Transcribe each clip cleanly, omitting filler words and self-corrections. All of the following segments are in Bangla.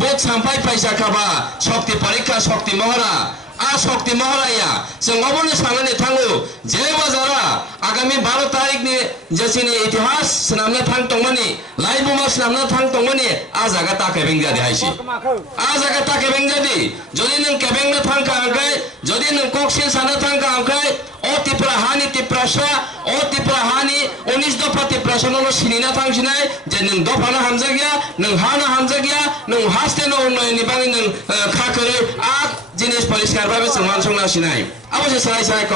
बुथ सामफाय फैसा खाबा शक्ति परीक्षा शक्ति महरा आ शक्ति महराया जों अबनो साननानै थाङो जे बाजारा आगामी 12 तारिखनि जेसिनि इतिहास सनामनो थांतंमोनि लाइबुमा सनामनो थांतंमोनि आ जागा ताकेबें जादि हायसि आ जागा ताकेबें जादि जदि नों केबेंनो थांका आंखाय जदि नों कक्सिन सानो थांका आंखाय ओ तिप्रा हानि तिप्रासा ओ तिप्रा हानि 19 दफा तिप्रासनल सिनिना थांसिनाय जे नों दफाना हामजा गया नों हाना हामजा गया नों हास्तेनो उन्नयननि बागै नों खाखोरै आ जिनिस परिष्कार भाबे जों मानसंना सिनाय अबसे साय साय क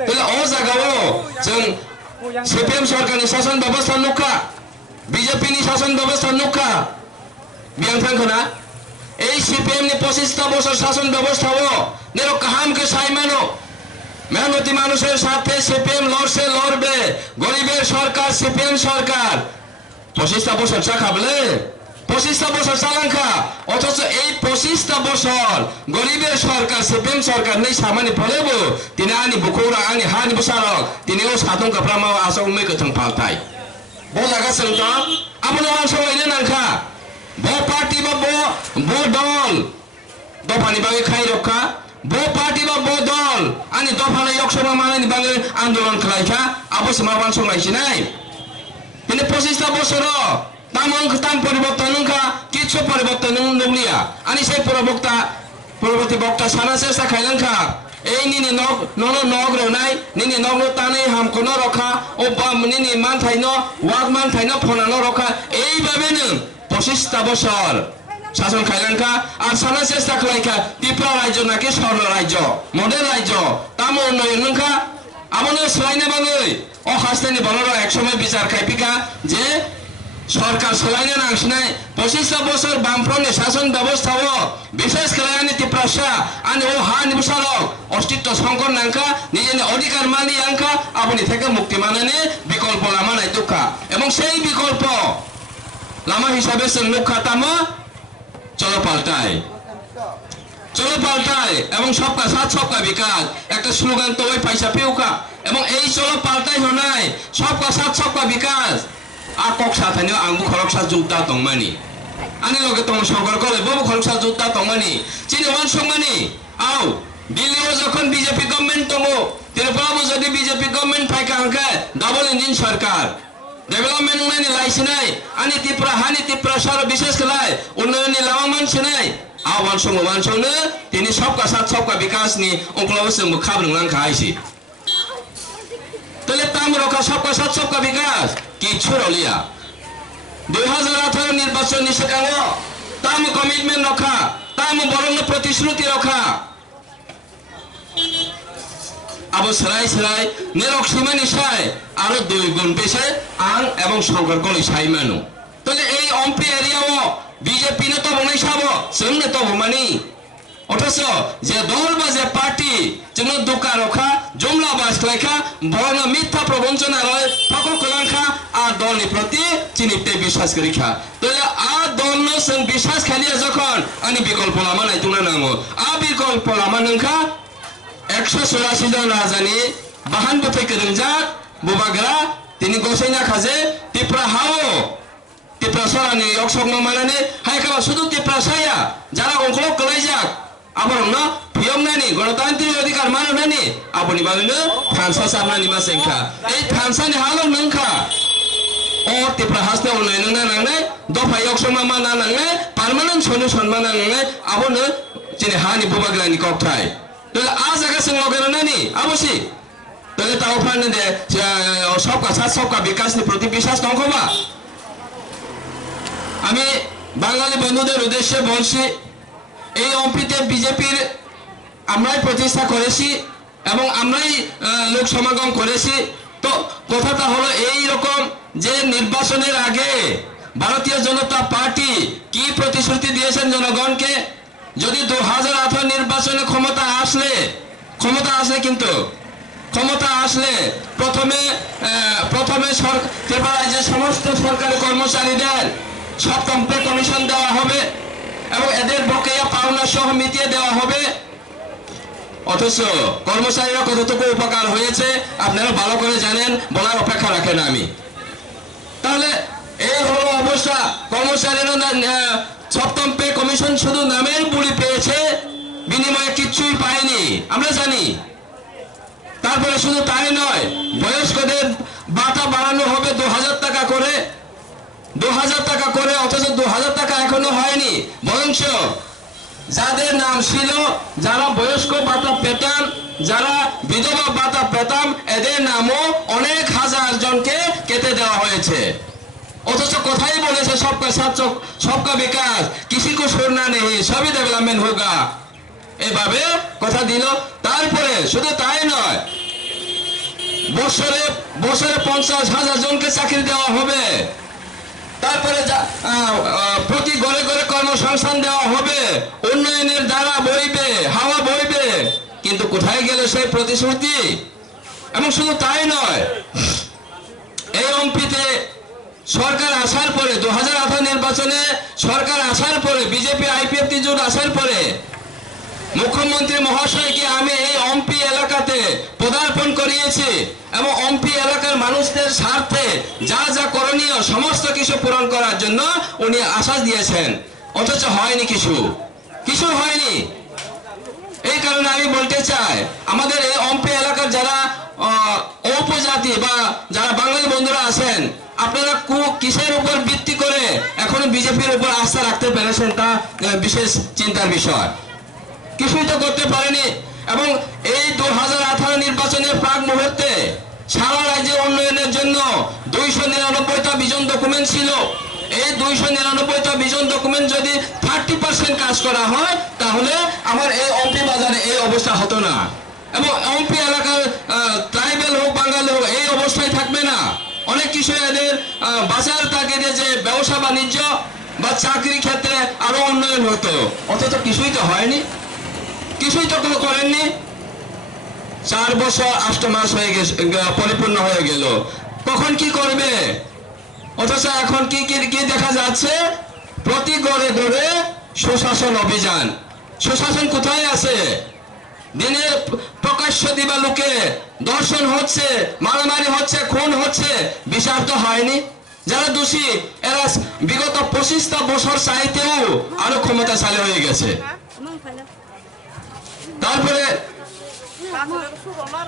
तले ओ जागाओ जों सीपीएम सरकारनि शासन व्यवस्था नुखा बीजेपी नि शासन व्यवस्था नुखा बियां थांखोना এই सीपीएम नि 25টা বছর শাসন ব্যবস্থাও নেরো কাহামকে সাইমানো মেহনতি মানুষের সাথে সিপিএম লড়ছে লড়বে গরিবের সরকার সিপিএম সরকার 25টা বছর চাখাবলে 25টা বছর চালাঙ্কা অথচ এই 25টা বছর গরিবের সরকার সিপিএম সরকার নেই সামানি ফলেবো তিনি আনি বুকুরা আনি হানি বসারক তিনিও সাতং কাপ্রামাও আসং মেকথং পালতাই বলাগা সন্ত আপনি মান সবাইলে নাঙ্কা বো পার্টি বা বো দল দফানি বাগে খাই রক্ষা बो पार्टी बा बो दल आनी दफाले यक्षमा मानानि बागे आन्दोलन खालायखा आबोस माबान संलायसिनाय तिनि 25टा बছর ताम परिवर्तन नंखा किछु परिवर्तन नंलिया आनी से পরবর্তী বক্তা সানা চেষ্টা খাইলাंखा এই নিনি নগ্রনাই নিনি নগ্র তানে হামকোনো রখা ও নিনি মান থাইনো ওয়াক মান থাইনো ফনানো রখা এইভাবেনো 25টা বছর শাসন খাইলাंखा আর সানা চেষ্টা খাইখা ত্রিপুরা রাজ্য নাকি স্বর্ণ রাজ্য মডেল রাজ্য তাম উন্নয়ন নংখা আমনে সোলাইনে বাঙৈ ও হাস্তেনি বলর একসময় বিচার খাইপিকা যে সরকার সোলাইনে নাংসিনাই 25টা বছর বামফ্রন্টনি শাসন ব্যবস্থাও বিশেষ করে আনি ত্রিপুরা আনি ও হানি বসারক অস্তিত্ব সংকট নাংখা নিজের অধিকার মানি আংখা আপনি থেকে মুক্তি মানেনি বিকল্প লামা নাই দুঃখা এবং সেই বিকল্প লামা হিসাবে जों नुखा तामा चलो पाल्टाय एवं सबका साथ सबका विकास एक स्लोगान तो वही पैसा पेउका एवं এই चलो पाल्टाय होनाय सबका साथ सबका विकास आ कक साथानि आंबु खरकसा जुता तंमानि आनि लगे तंग सरकार कले बबु खरकसा जुता तंमानि चिनि वन संमानि आउ दिल्लीआव যখন বিজেপি गवर्नमेंट दङो त्रिपुरायाव যদি বিজেপি गवर्नमेंट फायका आंखा डाबल इंजिन सरकार डेभलपमेंट नि लाइसिनाय आनि त्रिपुरा हानि त्रिपुरा सर विशेष कलाय उन्नयननि लामा मानसिनाय आवान संनो तिनि सबका साथ सबका विकास नि अंकलाव जों खाब्रं लांखा आइसि तले ताम रखा सबका साथ सबका विकास किछु रलिया 2018 निर्वाचन नि सिगाङाव ताम कमिटमेंट रखा ताम बरंनो प्रतिश्रुति रखा आबो सराय नेरक सीमानि साय आरो 2 गुण बेसे आं एवं सरकार कलि साइमानो तले এই অম্পি এরিয়াও বিজেপি ने तो बनाय साबो जोंनो तो मानि अथच जे दल बा जे पार्टी जोंनो दुका रखा जुमला बासलायखा बरनो मिथ्या प्रबंचना रय फाको कलांखा आ दलनि प्रति चिनिते विश्वास करिखा तले आ दलनो जों विश्वास खालिया जखन आनि विकल्प लामा नाय तुना नांगो आ विकल्प लामा नंखा 184 जन राजानि बाहान बथै गरंजाक बुबाग्रा तिनि गसाइना खाजे टिप्रा हाओ टिप्रा सरानि यक्षमा मानानि हायखाबा सुदु टिप्रा साया जारा अंकल कलाइजाक आबरनो फियमनानि गणतान्त्रिक अधिकार माननानि आबनि बागैनो थानसा सामनानि मासेंखा এই थानसानि हालो नंखा ओ टिप्रा हास्ते उन्नयन नांनाय दफा यक्षमा माना नांनाय पार्मानेन्ट सल्युशन माना नांनाय आबनो जिनि हानि बुबाग्रानि कक्थाय तले आ जागा जों लगेरनानि आबसि तले ताव फानने दे सबका साथ सबका विकास नि प्रति विश्वास दंखबा আমি বাঙালি বন্ধুদের উদ্দেশ্যে বলছি এই অম্পিতে বিজেপির আমরাই প্রতিষ্ঠা করেছি এবং আমরাই লোক সমাগম করেছি তো কথাটা হলো এই রকম যে নির্বাচনের আগে ভারতীয় জনতা পার্টি কি প্রতিশ্রুতি দিয়েছেন জনগণকে যদি 2018 নির্বাচনে ক্ষমতা আসলে কিন্তু ক্ষমতা আসলে প্রথমে ত্রিপুরা যে সমস্ত সরকারি কর্মচারীদের সপ্তম পে কমিশন দেওয়া হবে এবং এদের বকেয়া পাওনা সহ মিটিয়ে দেওয়া হবে অথচ কর্মচারীরা কতটুকু উপকার হয়েছে আপনারা ভালো করে জানেন বলার অপেক্ষা রাখেন আমি তাহলে এই হলো অবস্থা কর্মচারীরা সপ্তম পে কমিশন বিনিময়ে কিচ্ছুই পায়নি, আমরা জানি। তারপরে শুধু তাই নয়, বয়স্কদের ভাতা বাড়ানো হবে 2000 টাকা করে, 2000 টাকা করে, অথচ 2000 টাকা এখনো হয়নি। বরঞ্চ যাদের নাম ছিল, যারা বয়স্ক ভাতা পেতাম, যারা বিধবা ভাতা পেতাম, এদের নামও অনেক হাজার জনকে কেটে দেওয়া হয়েছে। অথচ কোথায় বলেছে সবকা সাথ সবকা বিকাশ, কিসি কো छोड़ना नहीं, সবই ডেভেলপমেন্ট হোগা, এভাবে কথা দিল। তারপরে শুধু তাই নয়, বছরে বছরে 50,000 জনকে চাকরি দেওয়া হবে। তারপরে প্রতি ঘরে ঘরে কর্মসংস্থান দেওয়া হবে, উন্নয়নের দ্বারা বইবে, হাওয়া বইবে। কিন্তু কোথায় গেল সেই প্রতিশ্রুতি? এবং শুধু তাই নয়, এই এমপিতে সরকার আসার পরে 2018 নির্বাচনে সরকার আসার পরে, বিজেপি আইপিএফটি জোট আসার পরে মুখ্যমন্ত্রী মহাশয়কে আমি এই এমপি এলাকাতে পদার্পণ করিয়েছি এবং এমপি এলাকার মানুষদের স্বার্থে যা যা করণীয় সমস্ত কিছু পূরণ করার জন্য উনি আশ্বাস দিয়েছেন। অথচ হয়নি, কিছু হয়নি। এই কারণে আমি বলতে চাই, আমাদের এই এমপি এলাকার যারা উপজাতি বা যারা বাঙালি বন্ধুরা আছেন, আপনারা কিসের উপর ভিত্তি করে এখনো বিজেপির উপর আস্থা রাখতে পেরেছেন, তা বিশেষ চিন্তার বিষয়। কিছুই তো করতে পারেনি। এবং এই 2018 নির্বাচনের প্রাক মুহূর্তে সারা রাজ্যে উন্নয়নের জন্য 299টা ভিশন ডকুমেন্ট ছিল। এই 299টা ভিশন ডকুমেন্ট যদি 30% কাজ করা হয়, তাহলে আমার এই এমপি বাজারে এই অবস্থা হতো না। এবং এমপি এলাকার ট্রাইবেল হোক, বাঙালি হোক, এই অবস্থায় থাকবে না। অনেক কিছু এদের বাজার তাগিদে যে ব্যবসা বাণিজ্য বা চাকরি ক্ষেত্রে আরো উন্নয়ন হতো। অথচ কিছুই তো হয়নি, কিছুই তো করেননি। 4 বছর 8 মাস হয়ে গেছে, পরিপূর্ণ হয়ে গেল। কখন কি করবে? অথচ এখন কি দেখা যাচ্ছে? প্রতি ঘরে ঘরে সুশাসন অভিযান। সুশাসন কোথায় আছে? দিনের প্রকাশ্য দিবালোকে দর্শন হচ্ছে, মারামারি হচ্ছে, খুন হচ্ছে, বিচার তো হয়নি। যারা দোষী এরা বিগত 25টা বছর চাইতেও আরো ক্ষমতাশালী হয়ে গেছে।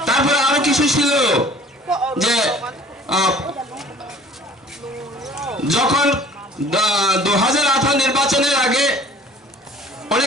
তারপরে আরো কিছু ছিল যে যখন 2018 নির্বাচনের আগে